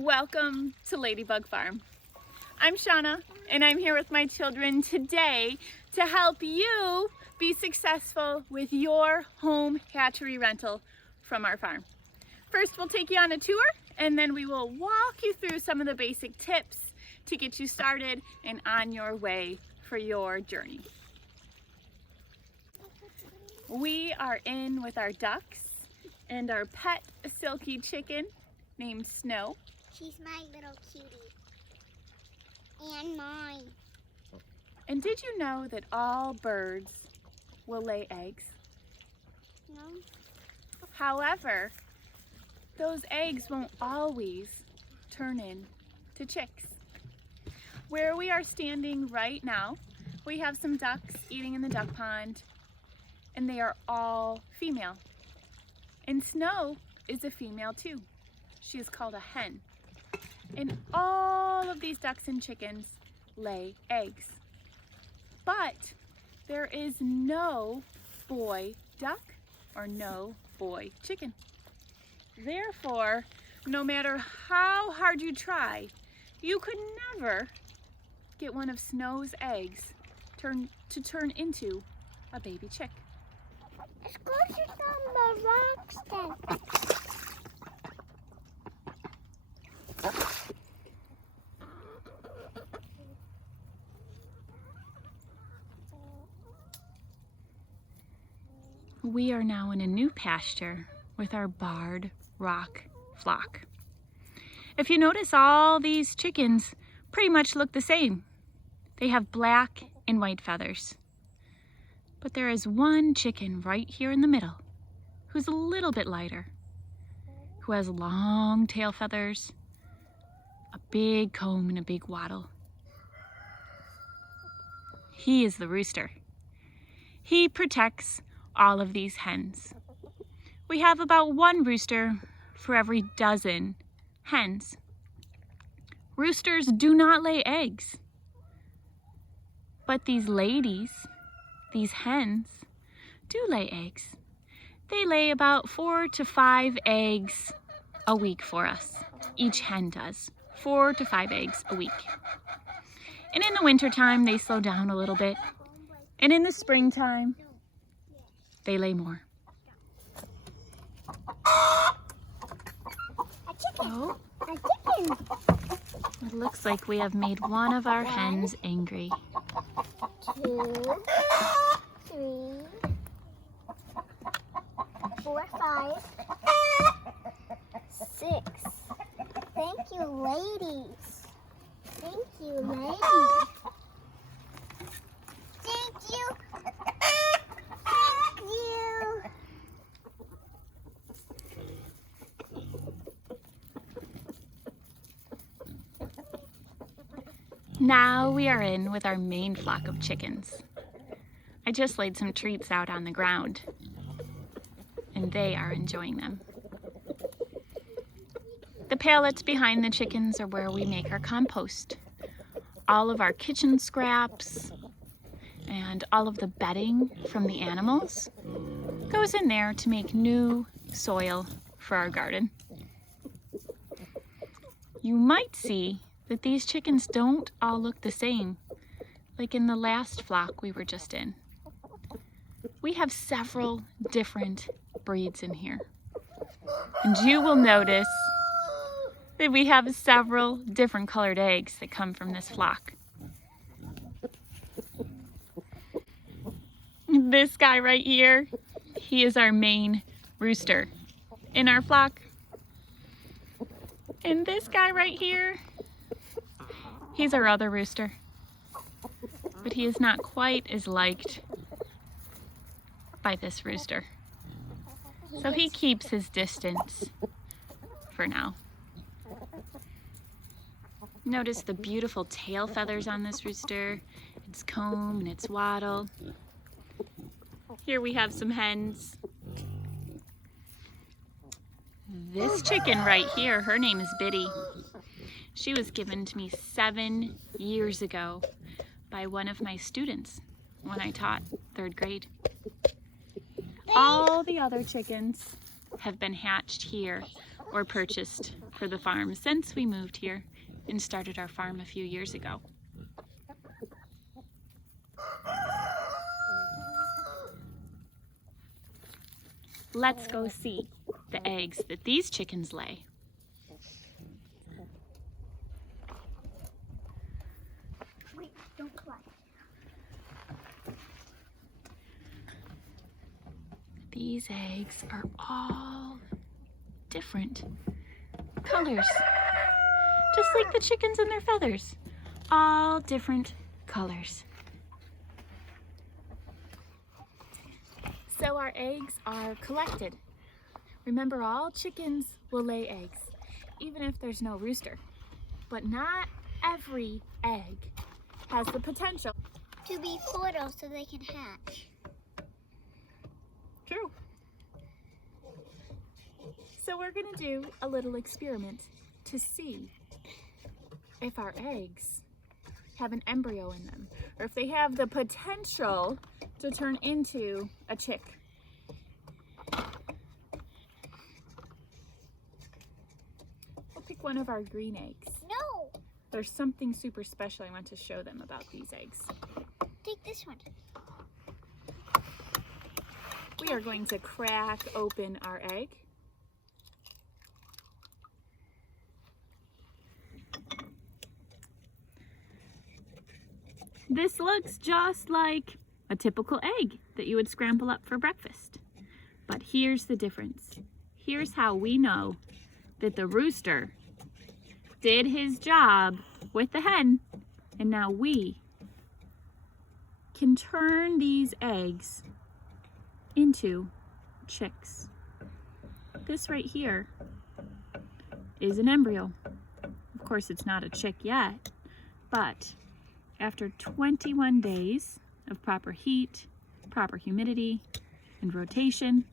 Welcome to Ladybug Farm. I'm Shauna and I'm here with my children today to help you be successful with your home hatchery rental from our farm. First, we'll take you on a tour and then we will walk you through some of the basic tips to get you started and on your way for your journey. We are in with our ducks and our pet silky chicken named Snow. She's my little cutie. And mine. And did you know that all birds will lay eggs? No. However, those eggs won't always turn into chicks. Where we are standing right now, we have some ducks eating in the duck pond, and they are all female. And Snow is a female too. She is called a hen. And all of these ducks and chickens lay eggs. But there is no boy duck or no boy chicken. Therefore, no matter how hard you try, you could never get one of Snow's eggs turn into a baby chick. Let's go sit on the rocks then. We are now in a new pasture with our barred rock flock. If you notice, all these chickens pretty much look the same. They have black and white feathers. But there is one chicken right here in the middle who's a little bit lighter, who has long tail feathers, a big comb and a big wattle. He is the rooster. He protects all of these hens. We have about one rooster for every dozen hens. Roosters do not lay eggs, but these ladies, these hens, do lay eggs. They lay about 4 to 5 eggs a week for us. Each hen does 4 to 5 eggs a week. And in the wintertime, they slow down a little bit. And in the springtime, they lay more. A chicken. Oh, A chicken. it looks like we have made one of our hens angry. 2, 3, 4, 5, 6. Thank you, ladies. Thank you, ladies. Thank you. Thank you. Now we are in with our main flock of chickens. I just laid some treats out on the ground, and they are enjoying them. The pallets behind the chickens are where we make our compost. All of our kitchen scraps and all of the bedding from the animals goes in there to make new soil for our garden. You might see that these chickens don't all look the same, like in the last flock we were just in. We have several different breeds in here. And you will notice that we have several different colored eggs that come from this flock. This guy right here, he is our main rooster in our flock. And this guy right here, he's our other rooster. But he is not quite as liked by this rooster. So he keeps his distance for now. Notice the beautiful tail feathers on this rooster, its comb and its wattle. Here we have some hens. This chicken right here, her name is Biddy. She was given to me 7 years ago by one of my students when I taught 3rd grade. All the other chickens have been hatched here or purchased for the farm since we moved here and started our farm a few years ago. Let's go see the eggs that these chickens lay. Wait, don't cry. These eggs are all different colors, just like the chickens and their feathers, all different colors. So our eggs are collected. Remember, all chickens will lay eggs, even if there's no rooster. But not every egg has the potential To be fertile so they can hatch. True. So we're gonna do a little experiment to see if our eggs have an embryo in them, or if they have the potential to turn into a chick. We'll pick one of our green eggs. No! There's something super special I want to show them about these eggs. Take this one. We are going to crack open our egg. This looks just like a typical egg that you would scramble up for breakfast. But here's the difference. Here's how we know that the rooster did his job with the hen, and now we can turn these eggs into chicks. This right here is an embryo. Of course, it's not a chick yet, but after 21 days of proper heat, proper humidity, and rotation,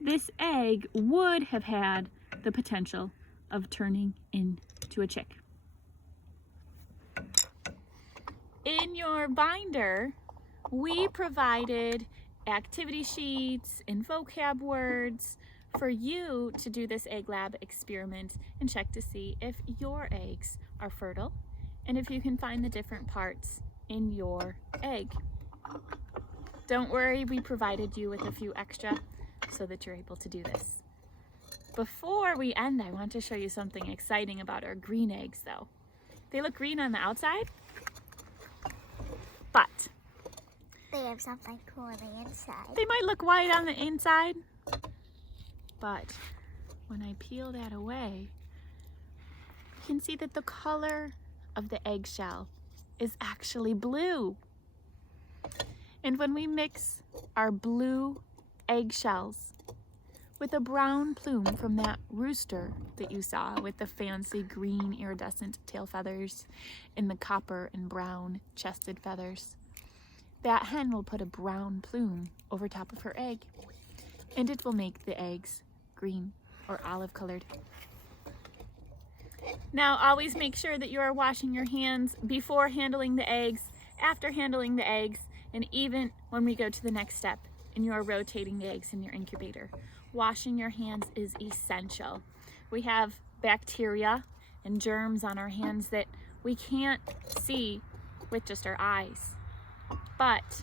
this egg would have had the potential of turning into a chick. In your binder, we provided activity sheets and vocab words for you to do this egg lab experiment and check to see if your eggs are fertile and if you can find the different parts in your egg. Don't worry, we provided you with a few extra so that you're able to do this. Before we end, I want to show you something exciting about our green eggs though. They look green on the outside, but They have something cool on the inside. they might look white on the inside, but when I peel that away, you can see that the color of the eggshell is actually blue. And when we mix our blue eggshells with a brown plume from that rooster that you saw with the fancy green iridescent tail feathers and the copper and brown chested feathers, that hen will put a brown plume over top of her egg, and it will make the eggs green or olive colored. Now, always make sure that you are washing your hands before handling the eggs, after handling the eggs, and even when we go to the next step and you are rotating the eggs in your incubator. Washing your hands is essential. We have bacteria and germs on our hands that we can't see with just our eyes. But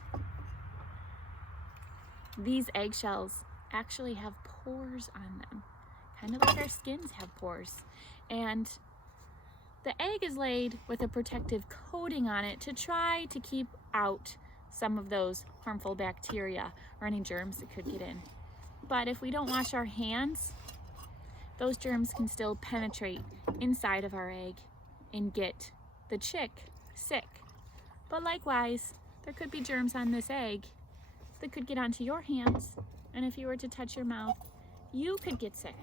these eggshells actually have pores on them, kind of like our skins have pores. And the egg is laid with a protective coating on it to try to keep out some of those harmful bacteria or any germs that could get in. But if we don't wash our hands, those germs can still penetrate inside of our egg and get the chick sick. But likewise, there could be germs on this egg that could get onto your hands, and if you were to touch your mouth, you could get sick.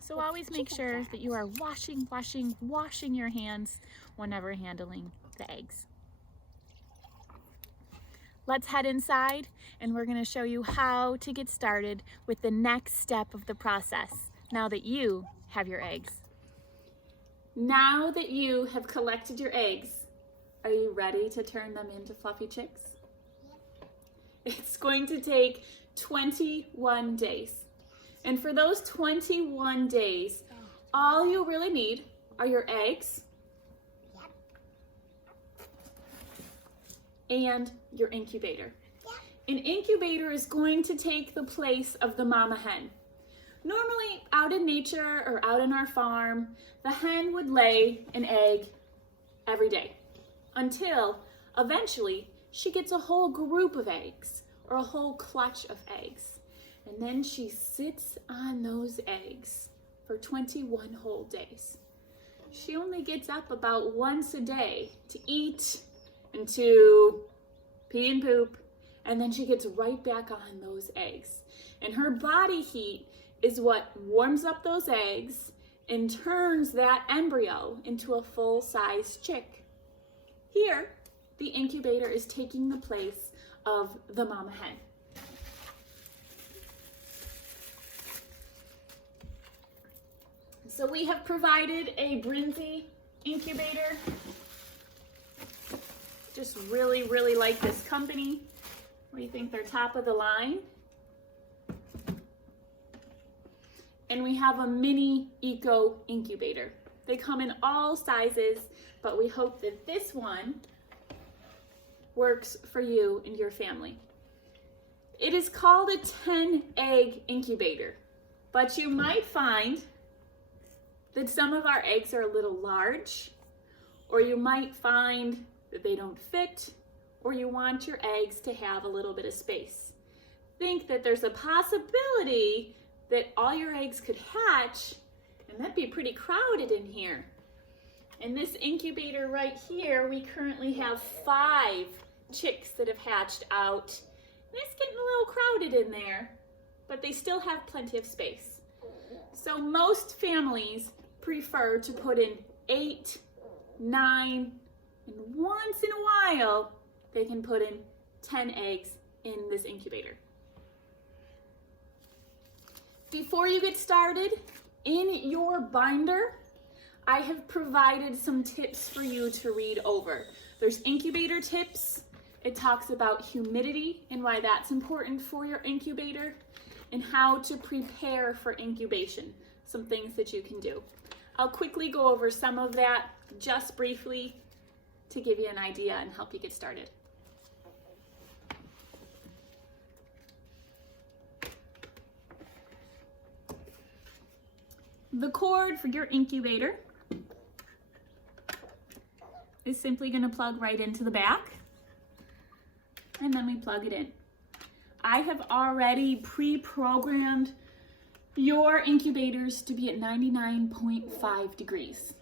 So always make sure that you are washing your hands whenever handling the eggs. Let's head inside and we're going to show you how to get started with the next step of the process now that you have your eggs. Now that you have collected your eggs, are you ready to turn them into fluffy chicks? It's going to take 21 days. And for those 21 days, all you really need are your eggs and your incubator. An incubator is going to take the place of the mama hen. Normally, out in nature or out in our farm, the hen would lay an egg every day until eventually she gets a whole group of eggs or a whole clutch of eggs. And then she sits on those eggs for 21 whole days. She only gets up about once a day to eat and to pee and poop, and then she gets right back on those eggs. And her body heat is what warms up those eggs and turns that embryo into a full-size chick. Here, the incubator is taking the place of the mama hen. So we have provided a Brinzy incubator. Just really, really like this company. We think they're top of the line. And we have a mini eco incubator. They come in all sizes, but we hope that this one works for you and your family. It is called a 10-egg incubator, but you might find that some of our eggs are a little large, or you might find that they don't fit, or you want your eggs to have a little bit of space. Think that there's a possibility that all your eggs could hatch, and that'd be pretty crowded in here. In this incubator right here, we currently have 5 chicks that have hatched out. And it's getting a little crowded in there, but they still have plenty of space. So most families prefer to put in 8, 9, and once in a while, they can put in 10 eggs in this incubator. Before you get started, in your binder, I have provided some tips for you to read over. There's incubator tips. It talks about humidity and why that's important for your incubator, and how to prepare for incubation, some things that you can do. I'll quickly go over some of that just briefly to give you an idea and help you get started. The cord for your incubator is simply going to plug right into the back, and then we plug it in. I have already pre-programmed your incubators to be at 99.5 degrees.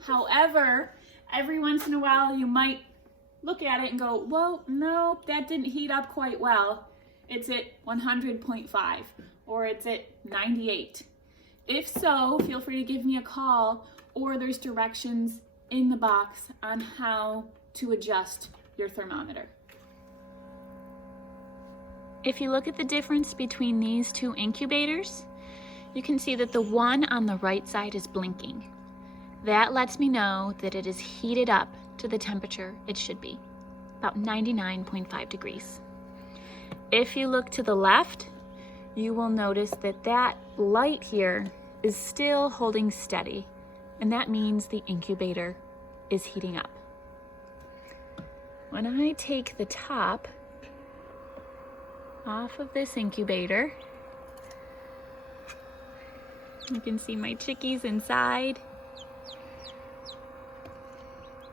However, every once in a while you might look at it and go, well, no, that didn't heat up quite well. It's at 100.5 or it's at 98. If so, feel free to give me a call, or there's directions in the box on how to adjust your thermometer. If you look at the difference between these two incubators, you can see that the one on the right side is blinking. That lets me know that it is heated up to the temperature it should be, about 99.5 degrees. If you look to the left, you will notice that that light here is still holding steady, and that means the incubator is heating up. When I take the top off of this incubator, you can see my chickies inside.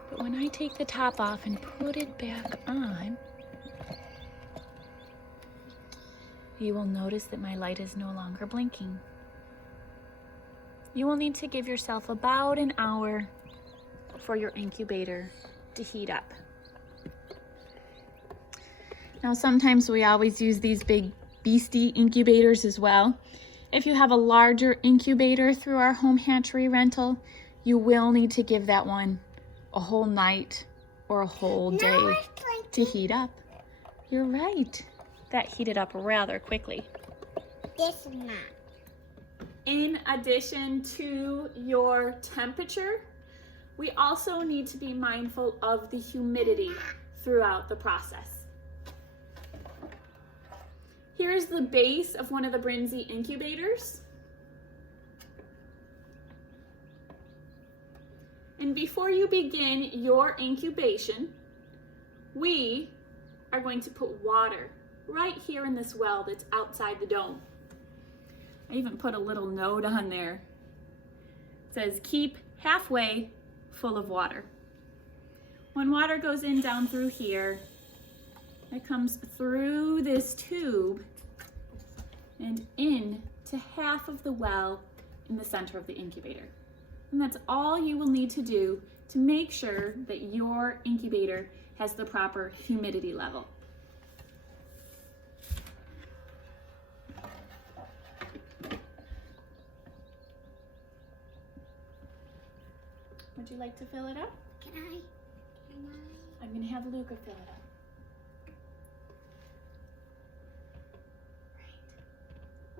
But when I take the top off and put it back on, you will notice that my light is no longer blinking. You will need to give yourself about an hour for your incubator to heat up. Now, sometimes we always use these big beastie incubators as well. If you have a larger incubator through our Home Hatchery Rental, you will need to give that one a whole night or a whole day to heat up. You're right. That heated up rather quickly. This is not. In addition to your temperature, we also need to be mindful of the humidity throughout the process. Here's the base of one of the Brinzy incubators. And before you begin your incubation, we are going to put water right here in this well that's outside the dome. I even put a little note on there. It says, keep halfway full of water. When water goes in down through here, it comes through this tube and in to half of the well in the center of the incubator. And that's all you will need to do to make sure that your incubator has the proper humidity level. Would you like to fill it up? Can I? I'm going to have Luca fill it up.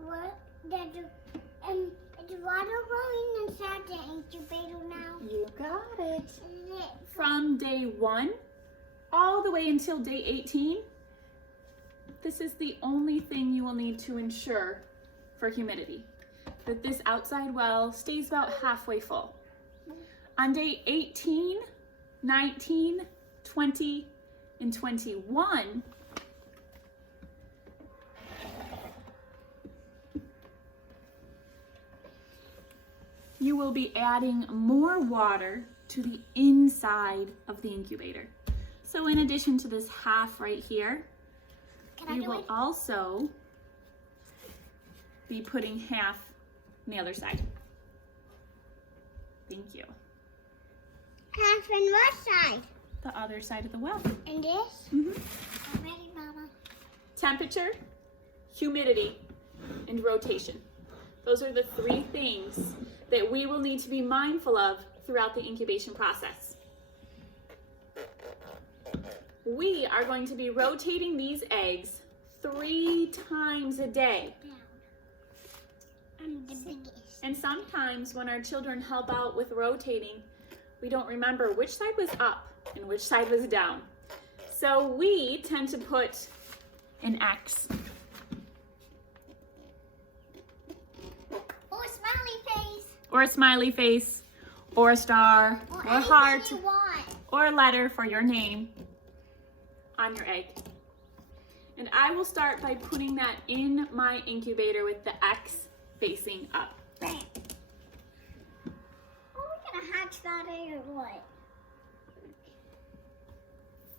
What? Is water going inside the incubator now? You got it. Is it From day 1 all the way until day 18, this is the only thing you will need to ensure for humidity, that this outside well stays about halfway full. On day 18, 19, 20, and 21, you will be adding more water to the inside of the incubator. So in addition to this half right here, you will also be putting half on the other side. Thank you. half on what side? The other side of the well. And this? Mm-hmm. I'm ready, Mama. Temperature, humidity, and rotation. Those are the 3 things that we will need to be mindful of throughout the incubation process. We are going to be rotating these eggs 3 times a day. I'm the biggest. And sometimes when our children help out with rotating, we don't remember which side was up and which side was down. So we tend to put an X. Or a smiley face. Or a smiley face, or a star, or a anything heart, you want. or a letter for your name on your egg. And I will start by putting that in my incubator with the X facing up. Bam. Are we gonna hatch that egg or what?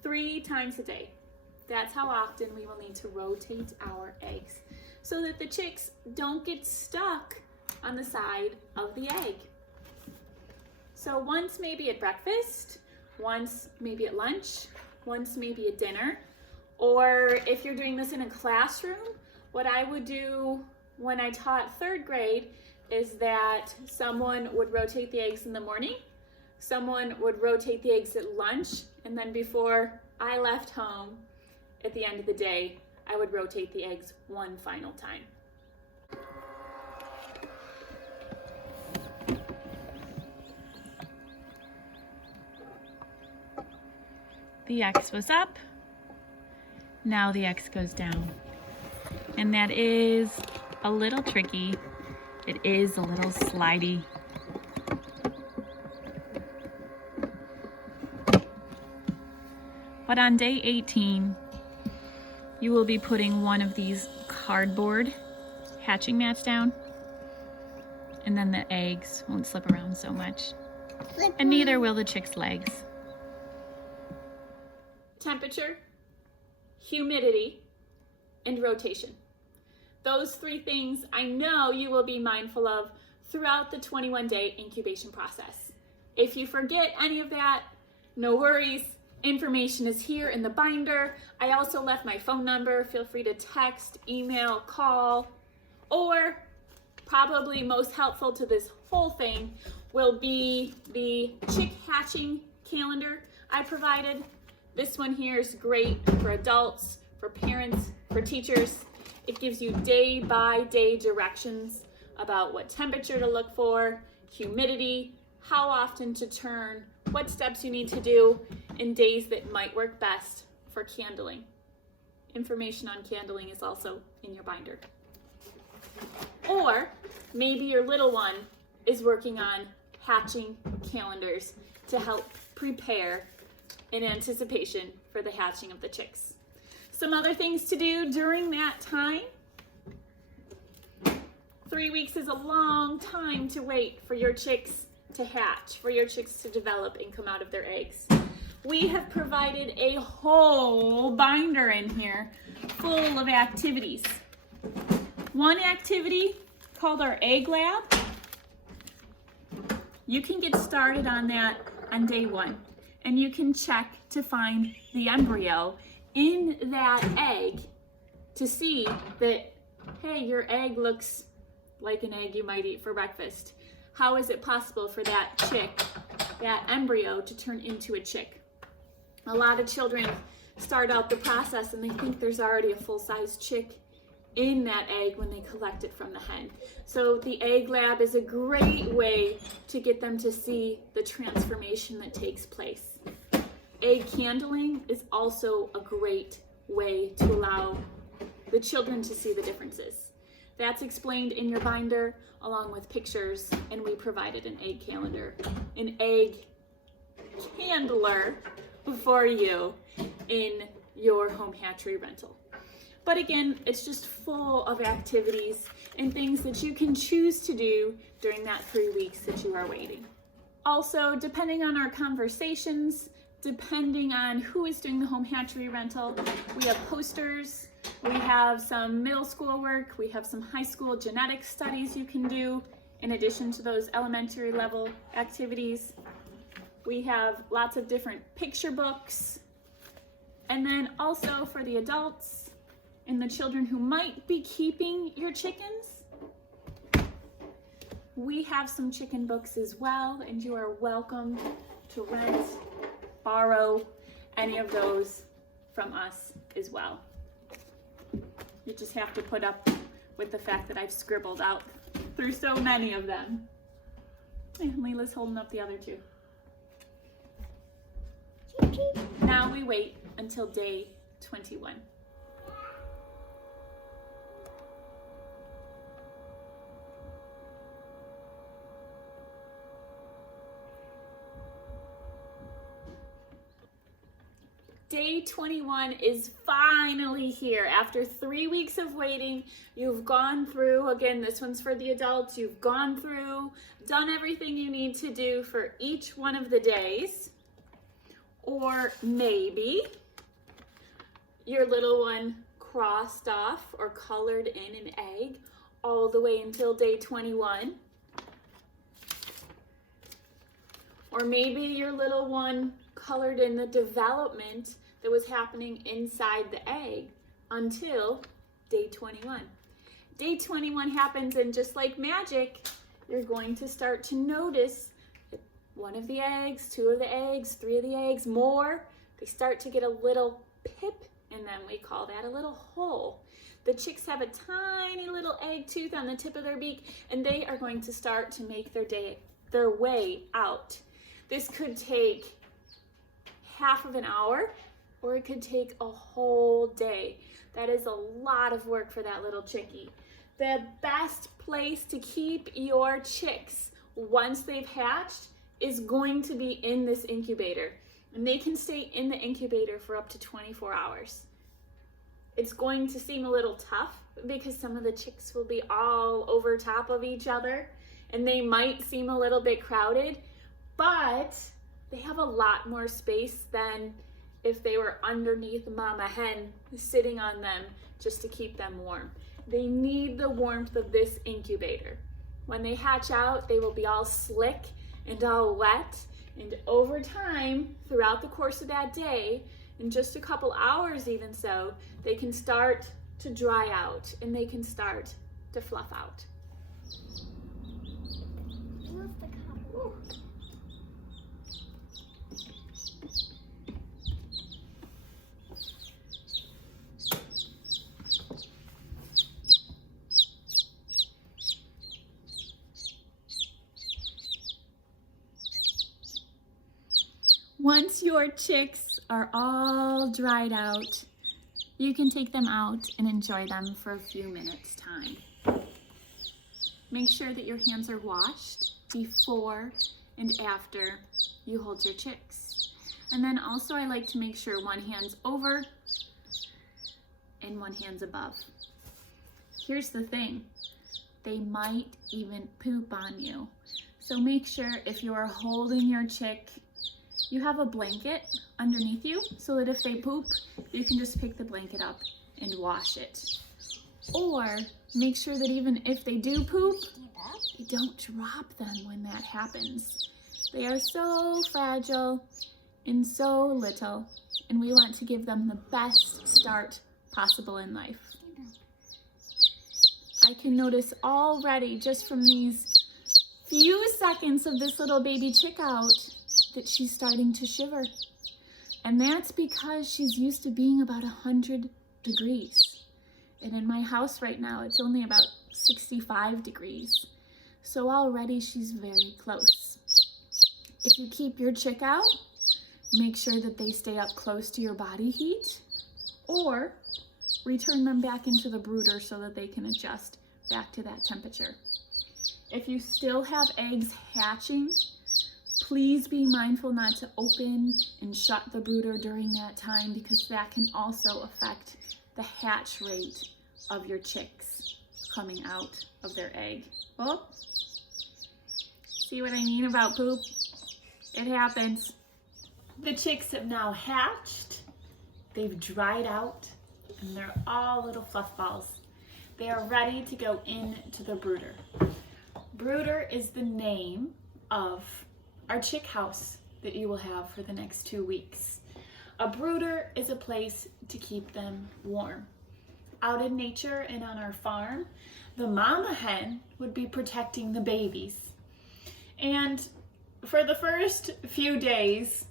3 times a day. That's how often we will need to rotate our eggs so that the chicks don't get stuck on the side of the egg. So once maybe at breakfast, once maybe at lunch, once maybe at dinner, or if you're doing this in a classroom, what I would do when I taught 3rd grade is that someone would rotate the eggs in the morning, someone would rotate the eggs at lunch, and then before I left home at the end of the day, I would rotate the eggs one final time. The X was up, now the X goes down. And that is a little tricky. It is a little slidey. But on day 18, you will be putting one of these cardboard hatching mats down, and then the eggs won't slip around so much. And neither will the chicks' legs. Temperature, humidity, and rotation. Those 3 things I know you will be mindful of throughout the 21-day incubation process. If you forget any of that, no worries. Information is here in the binder. I also left my phone number. Feel free to text, email, call, or probably most helpful to this whole thing will be the chick hatching calendar I provided. This one here is great for adults, for parents, for teachers. It gives you day-by-day directions about what temperature to look for, humidity, how often to turn, what steps you need to do, and days that might work best for candling information on candling is also in your binder. Or maybe your little one is working on hatching calendars to help prepare in anticipation for the hatching of the chicks. Some other things to do during that time. 3 weeks is a long time to wait for your chicks to hatch, for your chicks to develop and come out of their eggs. We have provided a whole binder in here full of activities. One activity called our egg lab. You can get started on that on day 1, and you can check to find the embryo in that egg to see that, hey, your egg looks like an egg you might eat for breakfast. How is it possible for that chick, that embryo, to turn into a chick? A lot of children start out the process and they think there's already a full-size chick in that egg when they collect it from the hen. So the egg lab is a great way to get them to see the transformation that takes place. Egg candling is also a great way to allow the children to see the differences. That's explained in your binder along with pictures, and we provided an egg calendar, an egg candler for you in your home hatchery rental. But again, it's just full of activities and things that you can choose to do during that 3 weeks that you are waiting. Also, depending on our conversations, depending on who is doing the home hatchery rental, we have posters, we have some middle school work, we have some high school genetics studies you can do in addition to those elementary level activities. We have lots of different picture books. And then also for the adults and the children who might be keeping your chickens, we have some chicken books as well, and you are welcome to rent, borrow any of those from us as well. You just have to put up with the fact that I've scribbled out through so many of them. And Leela's holding up the other two. Now we wait until day 21. Day 21 is finally here. After 3 weeks of waiting, you've gone through, again, this one's for the adults, you've gone through, done everything you need to do for each one of the days. Or maybe your little one crossed off or colored in an egg all the way until day 21. Or maybe your little one colored in the development that was happening inside the egg until day 21. Day 21 happens, and just like magic, you're going to start to notice that one of the eggs, 2 of the eggs, 3 of the eggs, more, they start to get a little pip in them. We call that a little hole. The chicks have a tiny little egg tooth on the tip of their beak, and they are going to start to make their way out. This could take half of an hour, or it could take a whole day. That is a lot of work for that little chickie. The best place to keep your chicks once they've hatched is going to be in this incubator. And they can stay in the incubator for up to 24 hours. It's going to seem a little tough because some of the chicks will be all over top of each other and they might seem a little bit crowded, but they have a lot more space than if they were underneath mama hen sitting on them just to keep them warm. They need the warmth of this incubator. When they hatch out, they will be all slick and all wet, and over time, throughout the course of that day, in just a couple hours even so, they can start to dry out and they can start to fluff out. Move the cup. Once your chicks are all dried out, you can take them out and enjoy them for a few minutes time. Make sure that your hands are washed before and after you hold your chicks. And then also I like to make sure one hand's over and one hand's above. Here's the thing, they might even poop on you. So make sure if you are holding your chick, you have a blanket underneath you so that if they poop, you can just pick the blanket up and wash it. Or make sure that even if they do poop, you don't drop them when that happens. They are so fragile and so little, and we want to give them the best start possible in life. I can notice already just from these few seconds of this little baby chick out that she's starting to shiver. And that's because she's used to being about 100 degrees. And in my house right now, it's only about 65 degrees. So already she's very close. If you keep your chick out, make sure that they stay up close to your body heat, or return them back into the brooder so that they can adjust back to that temperature. If you still have eggs hatching, please be mindful not to open and shut the brooder during that time, because that can also affect the hatch rate of your chicks coming out of their egg. Oh, see what I mean about poop? It happens. The chicks have now hatched, they've dried out, and they're all little fluff balls. They are ready to go into the brooder. Brooder is the name of our chick house that you will have for the next 2 weeks. A brooder is a place to keep them warm. Out in nature and on our farm, the mama hen would be protecting the babies. And for the first few days,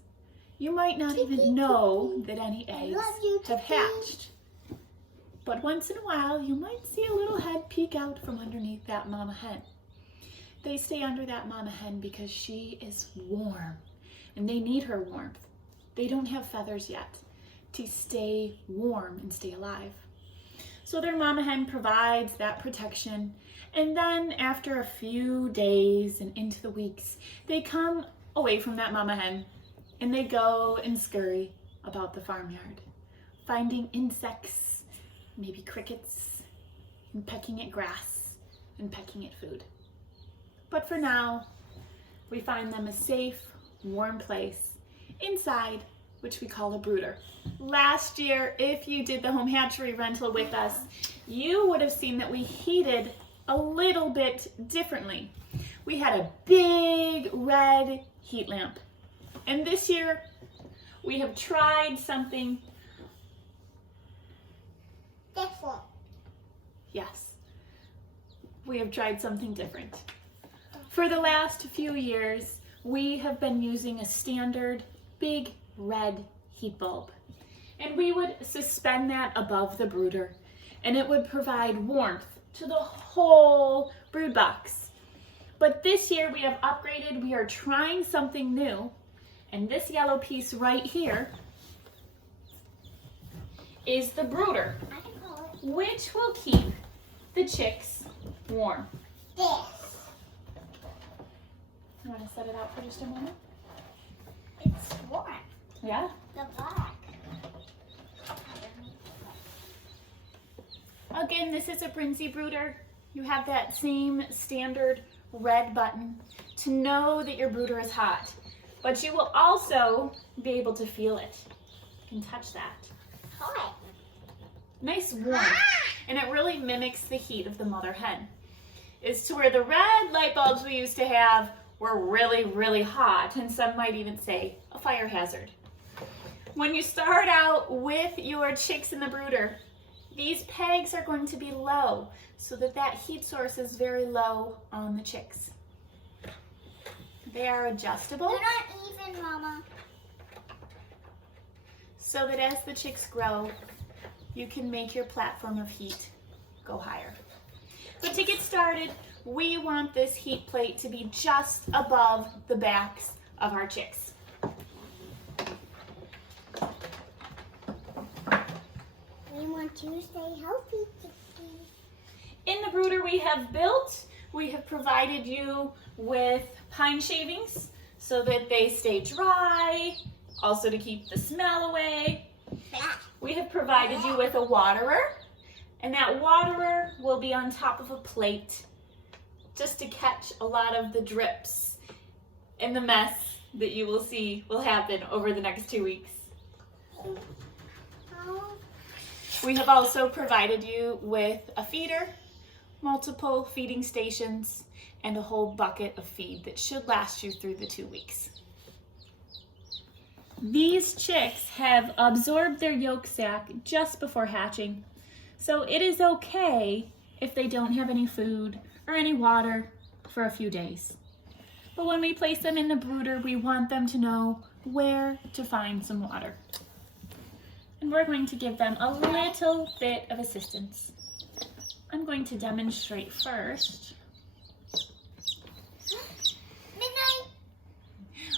you might not even know that any eggs have hatched. But once in a while, you might see a little head peek out from underneath that mama hen. They stay under that mama hen because she is warm, and they need her warmth. They don't have feathers yet to stay warm and stay alive. So their mama hen provides that protection, and then after a few days and into the weeks, they come away from that mama hen and they go and scurry about the farmyard, finding insects, maybe crickets, and pecking at grass and pecking at food. But for now, we find them a safe, warm place inside, which we call a brooder. Last year, if you did the Home Hatchery Rental with us, you would have seen that we heated a little bit differently. We had a big red heat lamp. And this year, we have tried something different. Yes, we have tried something different. For the last few years, we have been using a standard big red heat bulb. And we would suspend that above the brooder, and it would provide warmth to the whole brood box. But this year we have upgraded, we are trying something new, and this yellow piece right here is the brooder, which will keep the chicks warm. This. You want to set it out for just a moment? It's warm. Yeah? The black. Again, this is a Brinzy brooder. You have that same standard red button to know that your brooder is hot, but you will also be able to feel it. You can touch that. Hot. Nice warm, and it really mimics the heat of the mother hen. It's to where the red light bulbs we used to have were really, really hot, and some might even say a fire hazard. When you start out with your chicks in the brooder, these pegs are going to be low so that that heat source is very low on the chicks. They are adjustable. They're not even, Mama. So that as the chicks grow, you can make your platform of heat go higher. But to get started, we want this heat plate to be just above the backs of our chicks. We want to stay healthy, chickies. In the brooder we have provided you with pine shavings so that they stay dry, also to keep the smell away. We have provided you with a waterer, and that waterer will be on top of a plate just to catch a lot of the drips and the mess that you will see will happen over the next 2 weeks. We have also provided you with a feeder, multiple feeding stations, and a whole bucket of feed that should last you through the 2 weeks. These chicks have absorbed their yolk sac just before hatching, so it is okay if they don't have any food or any water for a few days. But when we place them in the brooder, we want them to know where to find some water. And we're going to give them a little bit of assistance. I'm going to demonstrate first. Midnight.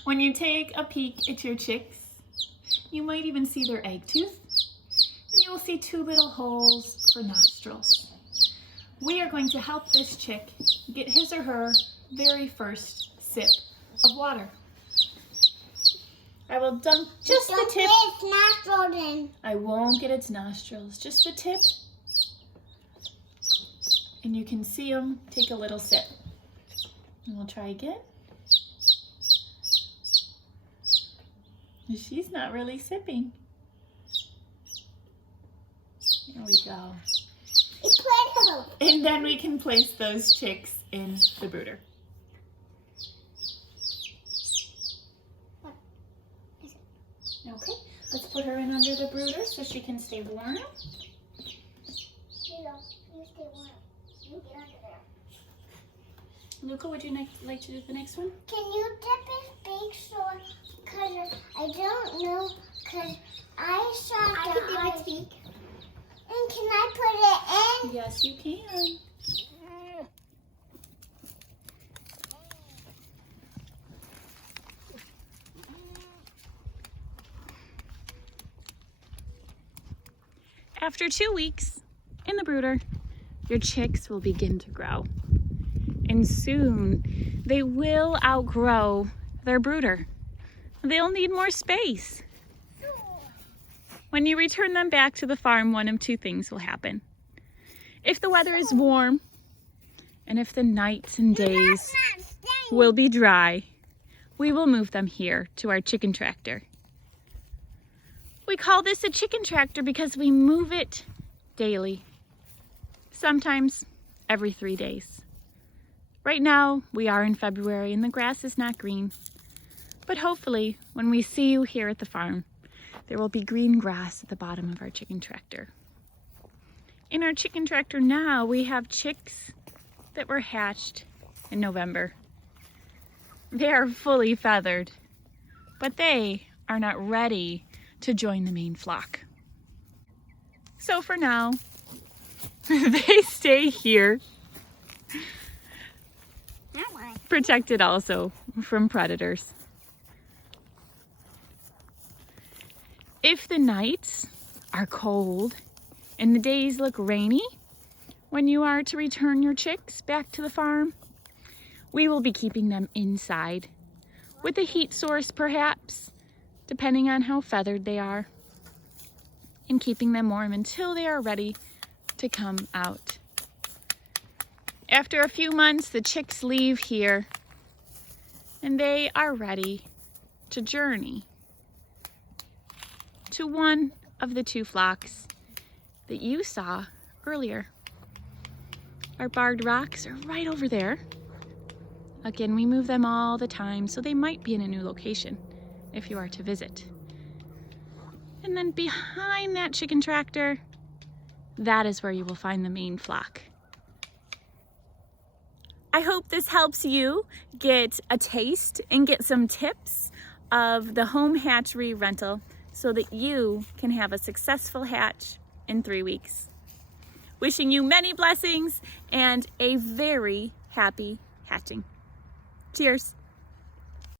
When you take a peek at your chicks, you might even see their egg tooth, and you will see 2 little holes for nostrils. We are going to help this chick get his or her very first sip of water. I will dunk just the tip. Don't get its nostrils in. I won't get its nostrils, just the tip. And you can see them take a little sip. And we'll try again. She's not really sipping. There we go. It's playful. And then we can place those chicks in the brooder. Okay, let's put her in under the brooder so she can stay warm. You stay warm. You get under there. Luca, would you like to do the next one? Can you dip his big sword? Because I don't know. Because I saw I can dip its beak. And can I put it in? Yes, you can. After 2 weeks in the brooder, your chicks will begin to grow. And soon they will outgrow their brooder. They'll need more space. When you return them back to the farm, one of 2 things will happen. If the weather is warm, and if the nights and days will be dry, we will move them here to our chicken tractor. We call this a chicken tractor because we move it daily, sometimes every 3 days. Right now, we are in February and the grass is not green, but hopefully when we see you here at the farm, there will be green grass at the bottom of our chicken tractor. In our chicken tractor now, we have chicks that were hatched in November. They are fully feathered, but they are not ready to join the main flock. So for now, they stay here, protected also from predators. If the nights are cold and the days look rainy when you are to return your chicks back to the farm, we will be keeping them inside with a heat source perhaps, depending on how feathered they are, and keeping them warm until they are ready to come out. After a few months, the chicks leave here and they are ready to journey to one of the 2 flocks that you saw earlier. Our barred rocks are right over there. Again, we move them all the time, so they might be in a new location if you are to visit. And then behind that chicken tractor, that is where you will find the main flock. I hope this helps you get a taste and get some tips of the Home Hatchery Rental so that you can have a successful hatch in 3 weeks. Wishing you many blessings and a very happy hatching. Cheers.